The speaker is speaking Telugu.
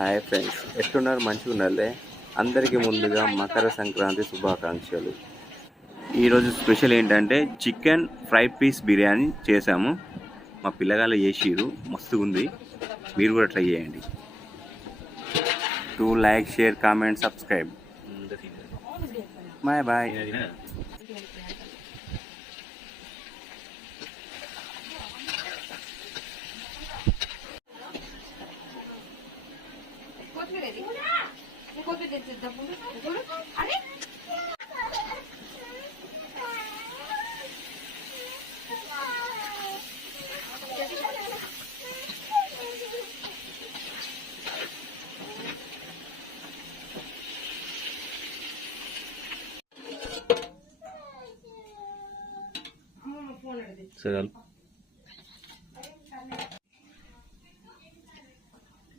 Hi friends, ఎట్టున్నారు? మంచిగా ఉన్నారులే. అందరికీ ముందుగా మకర సంక్రాంతి శుభాకాంక్షలు. ఈరోజు స్పెషల్ ఏంటంటే చికెన్ ఫ్రై పీస్ బిర్యానీ చేసాము. మా పిల్లగాళ్ళు చేసిరు, మస్తుగా ఉంది. మీరు కూడా ట్రై చేయండి. To like, share, comment, subscribe. Bye bye. సరే